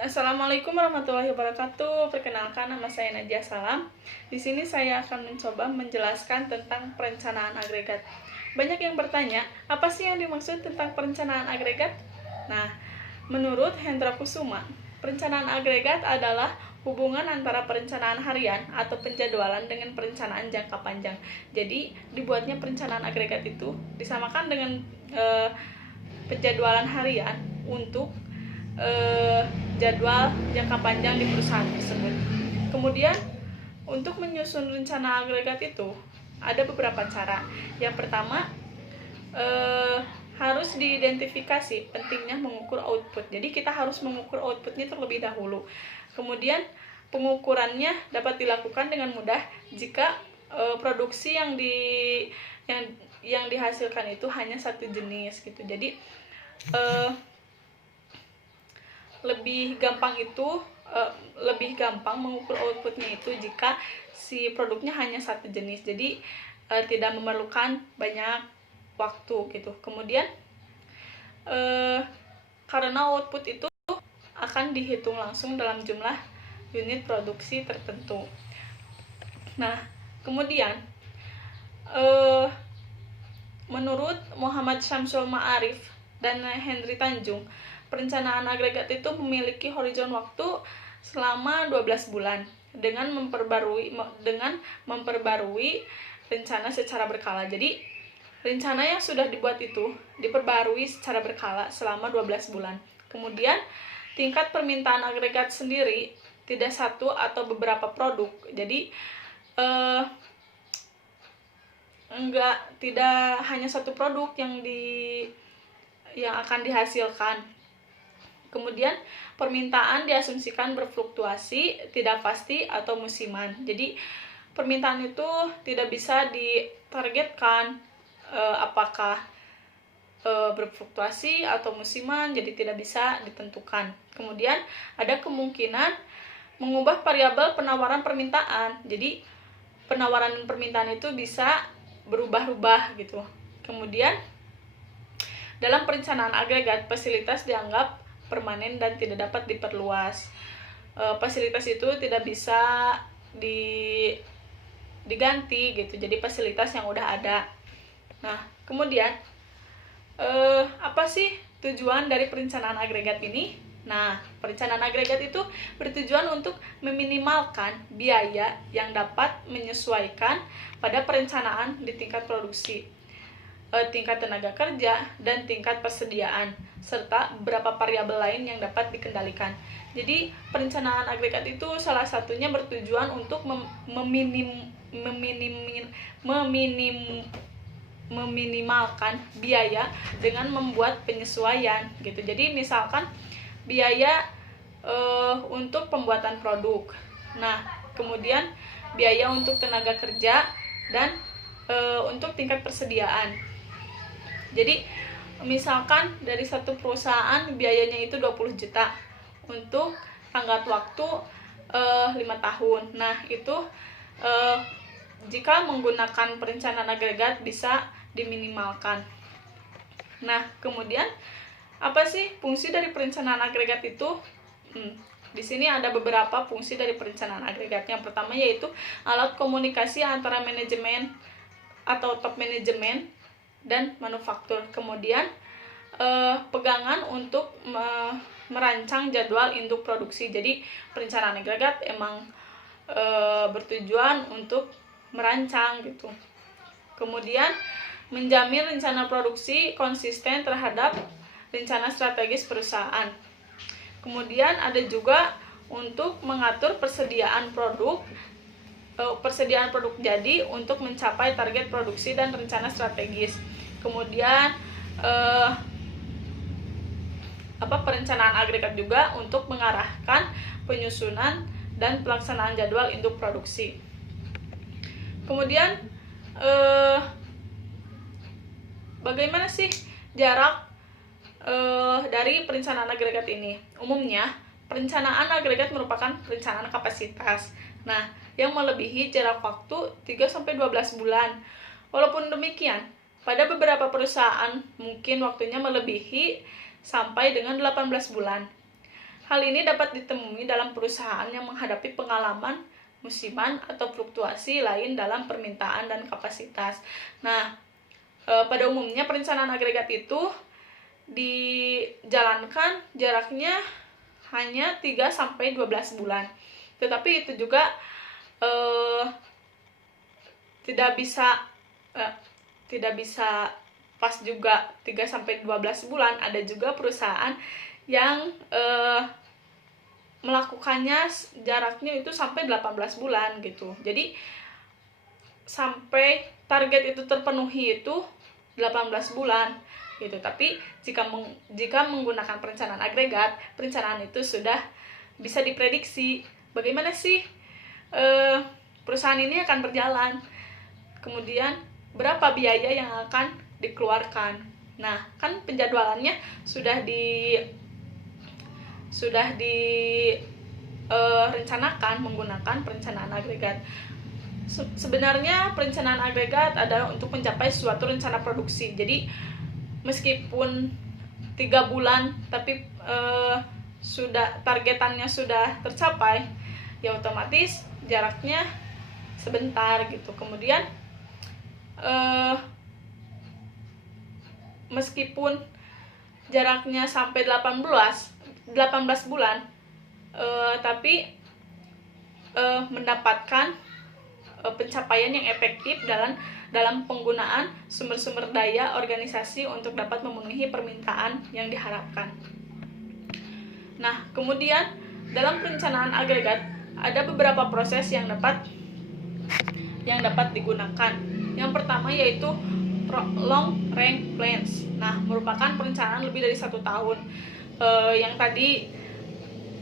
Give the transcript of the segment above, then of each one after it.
Assalamualaikum warahmatullahi wabarakatuh. Perkenalkan, nama saya Najia Salam. Di sini saya akan mencoba menjelaskan tentang perencanaan agregat. Banyak yang bertanya, apa sih yang dimaksud tentang perencanaan agregat? Nah, menurut Hendra Kusuma, perencanaan agregat adalah hubungan antara perencanaan harian atau penjadwalan dengan perencanaan jangka panjang. Jadi, dibuatnya perencanaan agregat itu disamakan dengan penjadwalan harian untuk jadwal jangka panjang di perusahaan tersebut. Kemudian untuk menyusun rencana agregat itu ada beberapa cara. Yang pertama, harus diidentifikasi pentingnya mengukur output. Jadi kita harus mengukur outputnya terlebih dahulu. Kemudian pengukurannya dapat dilakukan dengan mudah jika produksi yang dihasilkan itu hanya satu jenis gitu. Jadi lebih gampang mengukur outputnya itu jika si produknya hanya satu jenis. Jadi tidak memerlukan banyak waktu gitu. Kemudian karena output itu akan dihitung langsung dalam jumlah unit produksi tertentu. Nah, kemudian menurut Muhammad Syamsul Ma'arif dan Henry Tanjung, perencanaan agregat itu memiliki horizon waktu selama 12 bulan dengan memperbarui rencana secara berkala. Jadi, rencana yang sudah dibuat itu diperbarui secara berkala selama 12 bulan. Kemudian, tingkat permintaan agregat sendiri tidak satu atau beberapa produk. Jadi, tidak hanya satu produk yang akan dihasilkan. Kemudian permintaan diasumsikan berfluktuasi, tidak pasti atau musiman. Jadi permintaan itu tidak bisa ditargetkan apakah berfluktuasi atau musiman, jadi tidak bisa ditentukan. Kemudian ada kemungkinan mengubah variabel penawaran permintaan. Jadi penawaran dan permintaan itu bisa berubah-ubah gitu. Kemudian dalam perencanaan agregat, fasilitas dianggap permanen dan tidak dapat diperluas. Fasilitas itu tidak bisa diganti gitu. Jadi fasilitas yang udah ada. Nah, kemudian apa sih tujuan dari perencanaan agregat ini? Nah, perencanaan agregat itu bertujuan untuk meminimalkan biaya yang dapat menyesuaikan pada perencanaan di tingkat produksi, tingkat tenaga kerja, dan tingkat persediaan, serta beberapa variabel lain yang dapat dikendalikan. Jadi, perencanaan agregat itu salah satunya bertujuan untuk meminimalkan biaya dengan membuat penyesuaian gitu. Jadi, misalkan biaya untuk pembuatan produk. Nah, kemudian biaya untuk tenaga kerja dan untuk tingkat persediaan. Jadi misalkan dari satu perusahaan biayanya itu 20 juta untuk tenggat waktu 5 tahun. Nah, itu jika menggunakan perencanaan agregat bisa diminimalkan. Nah, kemudian apa sih fungsi dari perencanaan agregat itu? Di sini ada beberapa fungsi dari perencanaan agregat. Yang pertama yaitu alat komunikasi antara manajemen atau top manajemen dan manufaktur. Kemudian pegangan untuk merancang jadwal induk produksi. Jadi perencanaan agregat emang bertujuan untuk merancang gitu. Kemudian menjamin rencana produksi konsisten terhadap rencana strategis perusahaan. Kemudian ada juga untuk mengatur persediaan produk jadi untuk mencapai target produksi dan rencana strategis. Kemudian perencanaan agregat juga untuk mengarahkan penyusunan dan pelaksanaan jadwal induk produksi. Kemudian bagaimana sih jarak dari perencanaan agregat ini? Umumnya perencanaan agregat merupakan perencanaan kapasitas. Nah, yang melebihi jarak waktu 3-12 bulan. Walaupun demikian, pada beberapa perusahaan mungkin waktunya melebihi sampai dengan 18 bulan. Hal ini dapat ditemui dalam perusahaan yang menghadapi pengalaman musiman atau fluktuasi lain dalam permintaan dan kapasitas. Nah, pada umumnya perencanaan agregat itu dijalankan jaraknya hanya 3-12 bulan. Tetapi itu juga tidak bisa pas juga 3-12 bulan. Ada juga perusahaan yang melakukannya jaraknya itu sampai 18 bulan gitu. Jadi sampai target itu terpenuhi itu 18 bulan gitu. Tapi jika menggunakan perencanaan agregat, perencanaan itu sudah bisa diprediksi bagaimana sih perusahaan ini akan berjalan, kemudian berapa biaya yang akan dikeluarkan. Nah, kan penjadwalannya sudah direncanakan menggunakan perencanaan agregat. Sebenarnya perencanaan agregat adalah untuk mencapai suatu rencana produksi. Jadi meskipun 3 bulan tapi targetannya sudah tercapai, ya otomatis jaraknya sebentar gitu. Kemudian meskipun jaraknya sampai 18 bulan, tapi mendapatkan pencapaian yang efektif dalam penggunaan sumber-sumber daya organisasi untuk dapat memenuhi permintaan yang diharapkan. Nah, kemudian dalam perencanaan agregat ada beberapa proses yang dapat digunakan. Yang pertama yaitu long range plans. Nah, merupakan perencanaan lebih dari 1 tahun. Yang tadi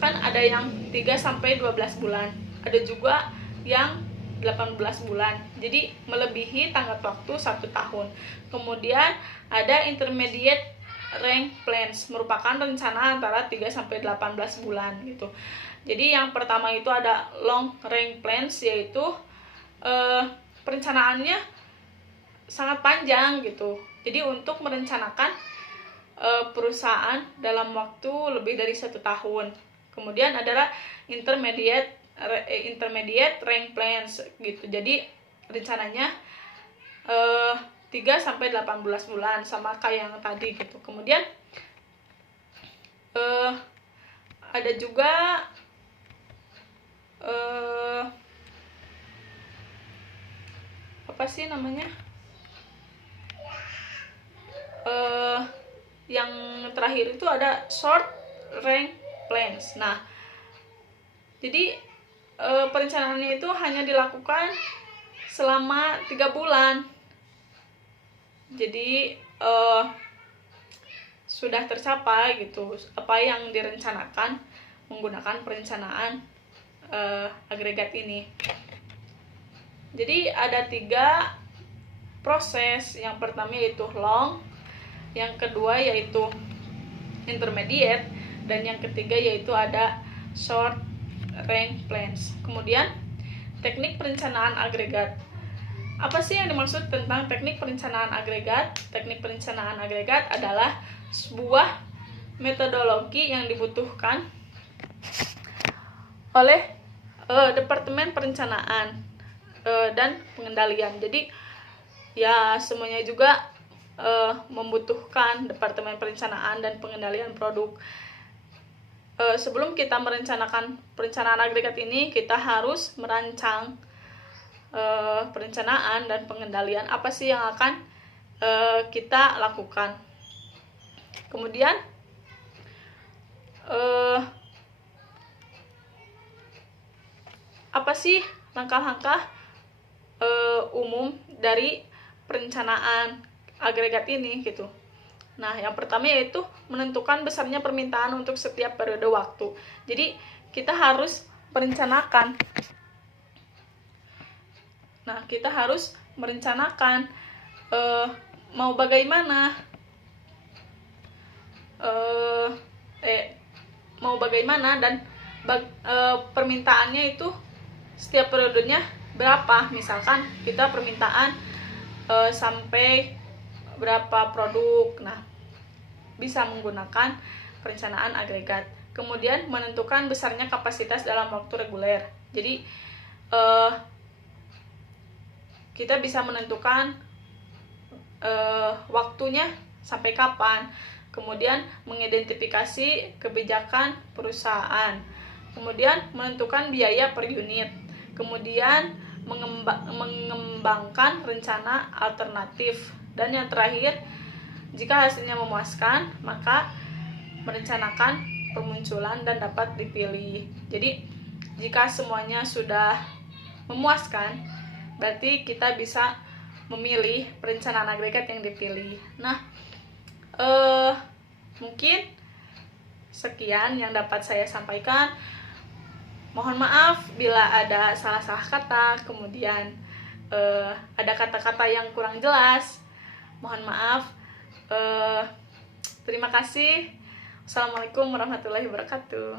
kan ada yang 3-12 bulan, ada juga yang 18 bulan, jadi melebihi tenggat waktu 1 tahun. Kemudian ada intermediate range plans, merupakan rencana antara 3-18 bulan gitu. Jadi yang pertama itu ada long range plans, yaitu perencanaannya sangat panjang gitu. Jadi untuk merencanakan perusahaan dalam waktu lebih dari 1 tahun. Kemudian adalah intermediate range plans gitu. Jadi rencananya 3-18 bulan, sama kayak yang tadi gitu. Kemudian ada juga apa sih namanya? Yang terakhir itu ada short range plans. Nah, jadi perencanaannya itu hanya dilakukan selama 3 bulan. Jadi sudah tercapai gitu apa yang direncanakan menggunakan perencanaan agregat ini. Jadi ada 3 proses. Yang pertama yaitu long, yang kedua yaitu intermediate, dan yang ketiga yaitu ada short range plans. Kemudian teknik perencanaan agregat. Apa sih yang dimaksud tentang teknik perencanaan agregat? Teknik perencanaan agregat adalah sebuah metodologi yang dibutuhkan oleh Departemen Perencanaan dan Pengendalian. Jadi ya semuanya juga membutuhkan Departemen Perencanaan dan Pengendalian Produk. Sebelum kita merencanakan perencanaan agregat ini, kita harus merancang perencanaan dan pengendalian apa sih yang akan kita lakukan. Kemudian apa sih langkah-langkah umum dari perencanaan agregat ini gitu. Nah, yang pertama yaitu menentukan besarnya permintaan untuk setiap periode waktu. Jadi kita harus merencanakan. Nah, kita harus merencanakan mau bagaimana dan permintaannya itu setiap periodenya berapa. Misalkan kita permintaan sampai berapa produk. Nah, bisa menggunakan perencanaan agregat. kemudian menentukan besarnya kapasitas dalam waktu reguler. Jadi kita bisa menentukan waktunya sampai kapan, kemudian mengidentifikasi kebijakan perusahaan, kemudian menentukan biaya per unit, kemudian mengembangkan rencana alternatif, dan yang terakhir, jika hasilnya memuaskan, maka merencanakan permunculan dan dapat dipilih. Jadi jika semuanya sudah memuaskan, berarti kita bisa memilih perencanaan agregat yang dipilih. Nah, mungkin sekian yang dapat saya sampaikan. Mohon maaf bila ada salah-salah kata, kemudian ada kata-kata yang kurang jelas. Mohon maaf. Terima kasih. Assalamualaikum warahmatullahi wabarakatuh.